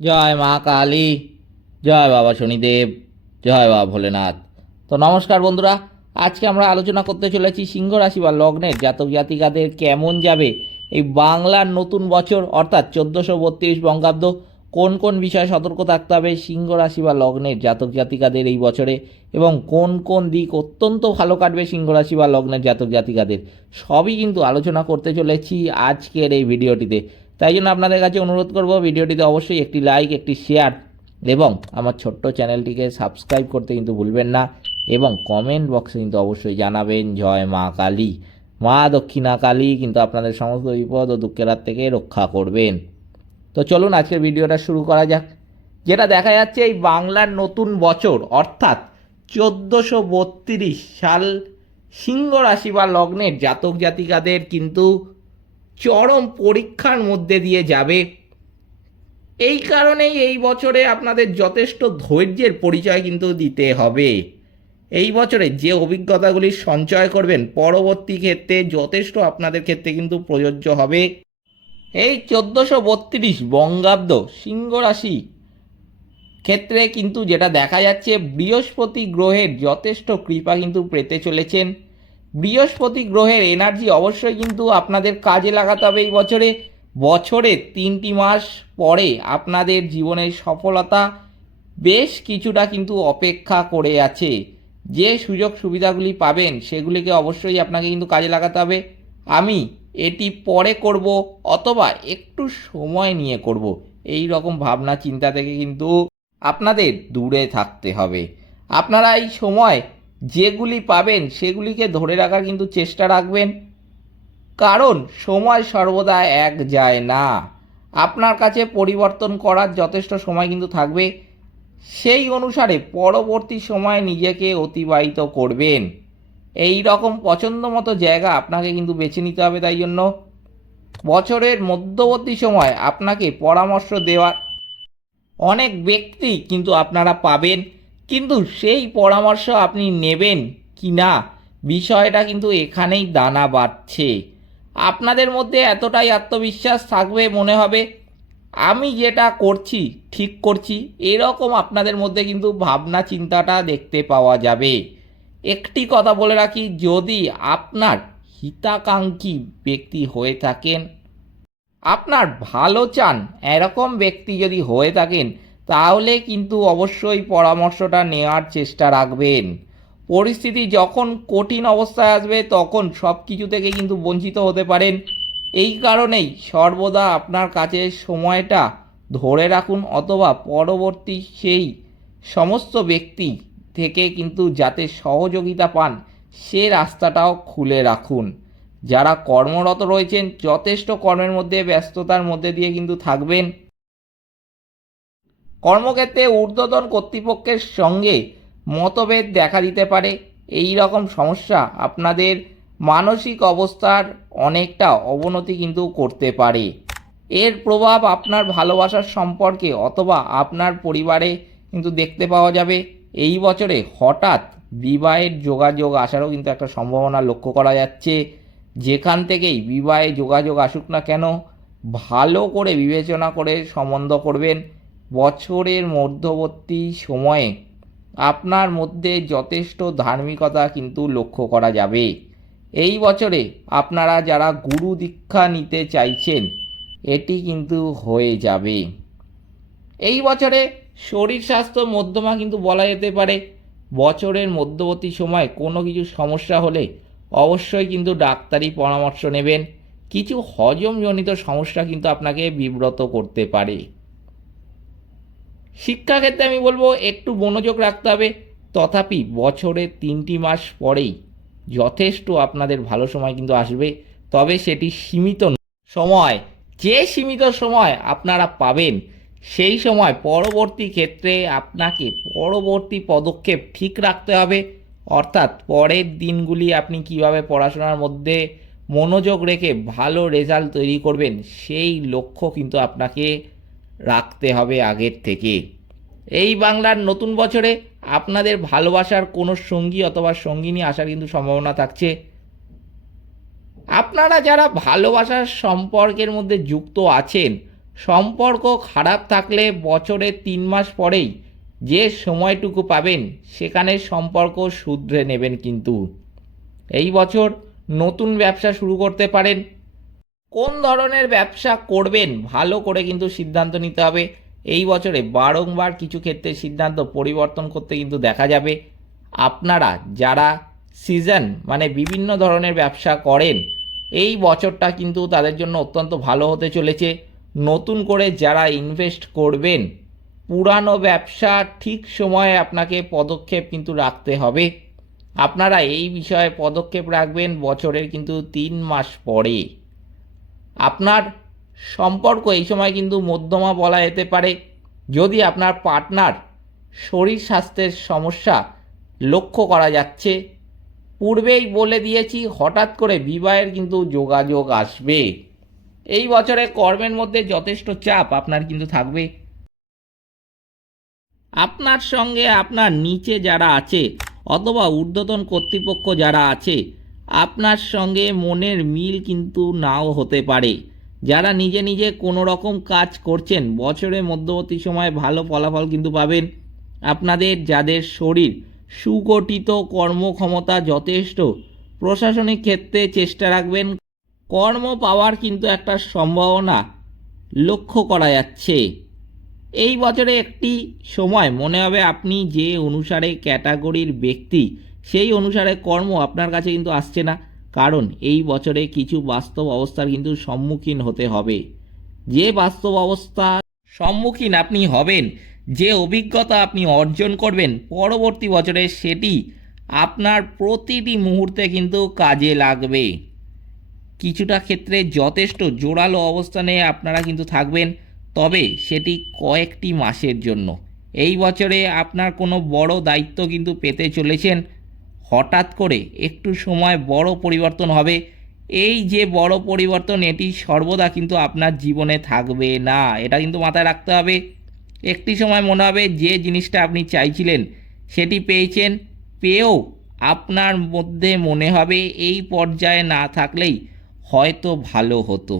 জয় মা কালী। জয় বাবা শনিদেব। জয় বাবা ভোলেনাথ। তো নমস্কার বন্ধুরা, আজকে আমরা আলোচনা করতে চলেছি সিংহ রাশি বা লগ্নের জাতক জাতিকাদের কেমন যাবে এই বাংলার নতুন বছর, অর্থাৎ চোদ্দোশো বত্রিশ বঙ্গাব্দ। কোন কোন বিষয়ে সতর্ক থাকতে হবে সিংহ রাশি বা লগ্নের জাতক জাতিকাদের এই বছরে এবং কোন কোন দিক অত্যন্ত ভালো কাটবে সিংহ রাশি বা লগ্নের জাতক জাতিকাদের? সবই কিন্তু আলোচনা করতে চলেছি আজকের এই ভিডিওটিতে। তাই জন্য আপনাদের কাছে অনুরোধ করব ভিডিওটিতে অবশ্যই একটি লাইক একটি শেয়ার এবং আমার ছোট্ট চ্যানেলটিকে সাবস্ক্রাইব করতে কিন্তু ভুলবেন না এবং কমেন্ট বক্সে কিন্তু অবশ্যই জানাবেন, জয় মা কালী। মা দক্ষিণা কালী কিন্তু আপনাদের সমস্ত বিপদ ও দুঃখের হাত থেকে রক্ষা করবেন। তো চলুন আজকের ভিডিওটা শুরু করা যাক। যেটা দেখা যাচ্ছে এই বাংলার নতুন বছর, অর্থাৎ চোদ্দোশো বত্রিশ সাল সিংহ রাশি বা লগ্নের জাতক জাতিকাদের কিন্তু চরম পরীক্ষার মধ্যে দিয়ে যাবে। এই কারণেই এই বছরে আপনাদের যথেষ্ট ধৈর্যের পরিচয় কিন্তু দিতে হবে। এই বছরে যে অভিজ্ঞতাগুলি সঞ্চয় করবেন, পরবর্তী ক্ষেত্রে যথেষ্ট আপনাদের ক্ষেত্রে কিন্তু প্রযোজ্য হবে। এই চোদ্দোশো বত্রিশ বঙ্গাব্দ সিংহ রাশি ক্ষেত্রে কিন্তু যেটা দেখা যাচ্ছে, বৃহস্পতি গ্রহের যথেষ্ট কৃপা কিন্তু পেতে চলেছেন। বৃহস্পতি গ্রহের এনার্জি অবশ্যই কিন্তু আপনাদের কাজে লাগাতে হবে এই বছরে। বছরে তিনটি মাস পরে আপনাদের জীবনের সফলতা বেশ কিছুটা কিন্তু অপেক্ষা করে আছে। যে সুযোগ সুবিধাগুলি পাবেন সেগুলিকে অবশ্যই আপনাকে কিন্তু কাজে লাগাতে হবে। আমি এটি পরে করব অথবা একটু সময় নিয়ে করব। এই রকম ভাবনা চিন্তা থেকে কিন্তু আপনাদের দূরে থাকতে হবে। আপনারা এই সময় যেগুলি পাবেন সেগুলিকে ধরে রাখার কিন্তু চেষ্টা রাখবেন। কারণ সময় সর্বদা এক যায় না। আপনার কাছে পরিবর্তন করার যথেষ্ট সময় কিন্তু থাকবে। সেই অনুসারে পরবর্তী সময়ে নিজেকে অতিবাহিত করবেন। এই রকম পছন্দ মতো জায়গা আপনাকে কিন্তু বেছে নিতে হবে তাই জন্য। বছরের মধ্যবর্তী সময় আপনাকে পরামর্শ দেওয়ার অনেক ব্যক্তি কিন্তু আপনারা পাবেন। কিন্তু সেই পরামর্শ আপনি নেবেন কি না? বিষয়টা কিন্তু এখানেই দানা বাঁধছে। আপনাদের মধ্যে এতটাই আত্মবিশ্বাস থাকবে মনে হবে, আমি যেটা করছি, ঠিক করছি, এরকম আপনাদের মধ্যে কিন্তু ভাবনা চিন্তাটা দেখতে পাওয়া যাবে। একটি কথা বলে রাখি, যদি আপনার হিতাকাঙ্ক্ষী ব্যক্তি হয়ে থাকেন, আপনার ভালো চান, এরকম ব্যক্তি যদি হয়ে থাকেন তাহলে কিন্তু অবশ্যই পরামর্শটা নেওয়ার চেষ্টা রাখবেন। পরিস্থিতি যখন কঠিন অবস্থায় আসবে, তখন সব কিছু থেকে কিন্তু বঞ্চিত হতে পারেন। এই কারণেই সর্বদা আপনার কাছে সময়টা ধরে রাখুন অথবা পরবর্তী সেই সমস্ত ব্যক্তি থেকে কিন্তু যাতে সহযোগিতা পান, সে রাস্তাটাও খুলে রাখুন। যারা কর্মরত রয়েছেন, যথেষ্ট কর্মের মধ্যে, ব্যস্ততার মধ্যে দিয়ে কিন্তু থাকবেন। কর্মক্ষেত্রে ঊর্ধ্বতন কর্তৃপক্ষের সঙ্গে মতভেদ দেখা দিতে পারে। এই রকম সমস্যা আপনাদের মানসিক অবস্থার অনেকটা অবনতি কিন্তু করতে পারে। এর প্রভাব আপনার ভালোবাসার সম্পর্কে অথবা আপনার পরিবারে কিন্তু দেখতে পাওয়া যাবে। এই বছরে হঠাৎ বিবাহের যোগাযোগ আসারও কিন্তু একটা সম্ভাবনা লক্ষ্য করা যাচ্ছে। যেখান থেকেই বিবাহে যোগাযোগ আসুক না কেন, ভালো করে বিবেচনা করে সম্বন্ধ করবেন। বছরের মধ্যবর্তী সময়ে আপনার মধ্যে যথেষ্ট ধার্মিকতা কিন্তু লক্ষ্য করা যাবে। এই বছরে আপনারা যারা গুরু দীক্ষা নিতে চাইছেন, এটি কিন্তু হয়ে যাবে। এই বছরে শরীর স্বাস্থ্য মধ্যমা কিন্তু বলা যেতে পারে। বছরের মধ্যবর্তী সময় কোনো কিছু সমস্যা হলে অবশ্যই কিন্তু ডাক্তারি পরামর্শ নেবেন। কিছু হজমজনিত সমস্যা কিন্তু আপনাকে বিব্রত করতে পারে। শিক্ষাক্ষেত্রে আমি বলব একটু মনোযোগ রাখতে হবে। তথাপি বছরের তিনটি মাস পরেই যথেষ্ট আপনাদের ভালো সময় কিন্তু আসবে। তবে সেটি সীমিত সময়, যে সীমিত সময় আপনারা পাবেন, সেই সময় পরবর্তী ক্ষেত্রে আপনাকে পরবর্তী পদক্ষেপ ঠিক রাখতে হবে। অর্থাৎ পরের দিনগুলি আপনি কীভাবে পড়াশোনার মধ্যে মনোযোগ রেখে ভালো রেজাল্ট তৈরি করবেন, সেই লক্ষ্য কিন্তু আপনাকে রাখতে হবে আগের থেকে। এই বাংলার নতুন বছরে আপনাদের ভালোবাসার কোনো সঙ্গী অথবা সঙ্গিনী আসার কিন্তু সম্ভাবনা থাকছে। আপনারা যারা ভালোবাসার সম্পর্কের মধ্যে যুক্ত আছেন, সম্পর্ক খারাপ থাকলে বছরের তিন মাস পরেই যে সময়টুকু পাবেন, সেখানে সম্পর্ক শুধরে নেবেন কিন্তু। এই বছর নতুন ব্যবসা শুরু করতে পারেন কোন ধরনের ব্যবসা করবেন? ভালো করে কিন্তু সিদ্ধান্ত নিতে হবে। এই বছরে বারংবার কিছু ক্ষেত্রে সিদ্ধান্ত পরিবর্তন করতে কিন্তু দেখা যাবে। আপনারা যারা সিজন মানে বিভিন্ন ধরনের ব্যবসা করেন, এই বছরটা কিন্তু তাদের জন্য অত্যন্ত ভালো হতে চলেছে। নতুন করে যারা ইনভেস্ট করবেন, পুরানো ব্যবসা ঠিক সময়ে আপনাকে পদক্ষেপ কিন্তু রাখতে হবে। আপনারা এই বিষয়ে পদক্ষেপ রাখবেন বছরের কিন্তু তিন মাস পরে। আপনার সম্পর্ক এই সময় কিন্তু মধ্যমা বলা যেতে পারে। যদি আপনার পার্টনার শরীর স্বাস্থ্যের সমস্যা লক্ষ্য করা যাচ্ছে, পূর্বেই বলে দিয়েছি, হঠাৎ করে বিবাহের কিন্তু যোগাযোগ আসবে। এই বছরে কর্মের মধ্যে যথেষ্ট চাপ আপনার কিন্তু থাকবে। আপনার সঙ্গে আপনার নিচে যারা আছে, অথবা ঊর্ধ্বতন কর্তৃপক্ষ যারা আছে আপনার সঙ্গে মনের মিল কিন্তু নাও হতে পারে। যারা নিজে নিজে কোনো রকম কাজ করছেন বছরের মধ্যবর্তী সময়ে ভালো ফলাফল কিন্তু পাবেন। আপনাদের, যাদের শরীর সুগঠিত কর্মক্ষমতা যথেষ্ট, প্রশাসনিক ক্ষেত্রে চেষ্টা রাখবেন। কর্ম পাওয়ার কিন্তু একটা সম্ভাবনা লক্ষ্য করা যাচ্ছে। এই বছরে একটি সময়, মনে হবে আপনি যে অনুসারে ক্যাটাগরির ব্যক্তি সেই অনুসারে কর্ম আপনার কাছে কিন্তু আসছে না। কারণ এই বছরে কিছু বাস্তব অবস্থার কিন্তু সম্মুখীন হতে হবে। যে বাস্তব অবস্থা সম্মুখীন আপনি হবেন, যে অভিজ্ঞতা আপনি অর্জন করবেন পরবর্তী বছরে সেটি আপনার প্রতিটি মুহূর্তে কিন্তু কাজে লাগবে। কিছুটা ক্ষেত্রে যথেষ্ট জোরালো অবস্থানে আপনারা কিন্তু থাকবেন, তবে সেটি কয়েকটি মাসের জন্য। এই বছরে আপনার কোনো বড় দায়িত্ব কিন্তু পেতে চলেছেন হঠাৎ করে একটু সময় বড় পরিবর্তন হবে। এই যে বড় পরিবর্তন, এটি সর্বদা কিন্তু আপনার জীবনে থাকবে না। এটা কিন্তু মাথায় রাখতে হবে। একটি সময় মনে হবে যে জিনিসটা আপনি চাইছিলেন, সেটি পেয়েছেন, পেয়েও আপনার মধ্যে মনে হবে এই পর্যায়ে না থাকলেই হয়তো ভালো হতো।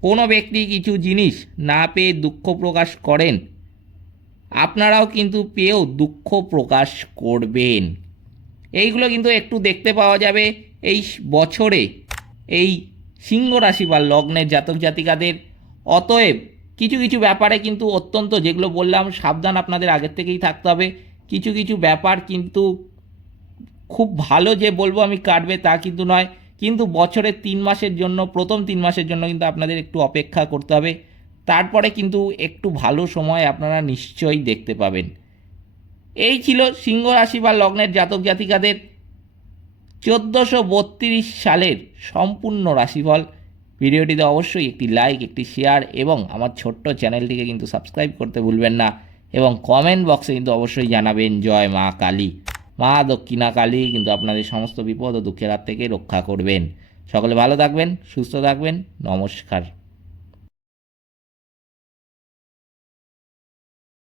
কোনো ব্যক্তি কিছু জিনিস না পেয়ে দুঃখ প্রকাশ করেন, আপনারাও কিন্তু পেয়েও দুঃখ প্রকাশ করবেন। এইগুলো কিন্তু একটু দেখতে পাওয়া যাবে এই বছরে। এই সিংহ রাশি বা লগ্নের জাতক জাতিকাদের। অতএব কিছু কিছু ব্যাপারে কিন্তু অত্যন্ত যেগুলো বললাম, সাবধান আপনাদের আগের থেকেই থাকতে হবে। কিছু কিছু ব্যাপার কিন্তু খুব ভালো যে বলব আমি কাটবে তা কিন্তু নয়। কিন্তু বছরের তিন মাসের জন্য, প্রথম তিন মাসের জন্য কিন্তু আপনাদের একটু অপেক্ষা করতে হবে। তারপরে কিন্তু একটু ভালো সময় আপনারা নিশ্চয়ই দেখতে পাবেন। এই ছিল সিংহ রাশি বা লগ্নের জাতক জাতিকাদের চোদ্দোশো বত্রিশ সালের সম্পূর্ণ রাশিফল। ভিডিওটিতে অবশ্যই একটি লাইক একটি শেয়ার এবং আমার ছোট্ট চ্যানেলটিকে কিন্তু সাবস্ক্রাইব করতে ভুলবেন না এবং কমেন্ট বক্সে কিন্তু অবশ্যই জানাবেন, জয় মা কালী। মা দক্ষিণা কালী কিন্তু আপনাদের সমস্ত বিপদ ও দুঃখের হাত থেকে রক্ষা করবেন। সকলে ভালো থাকবেন, সুস্থ থাকবেন, নমস্কার।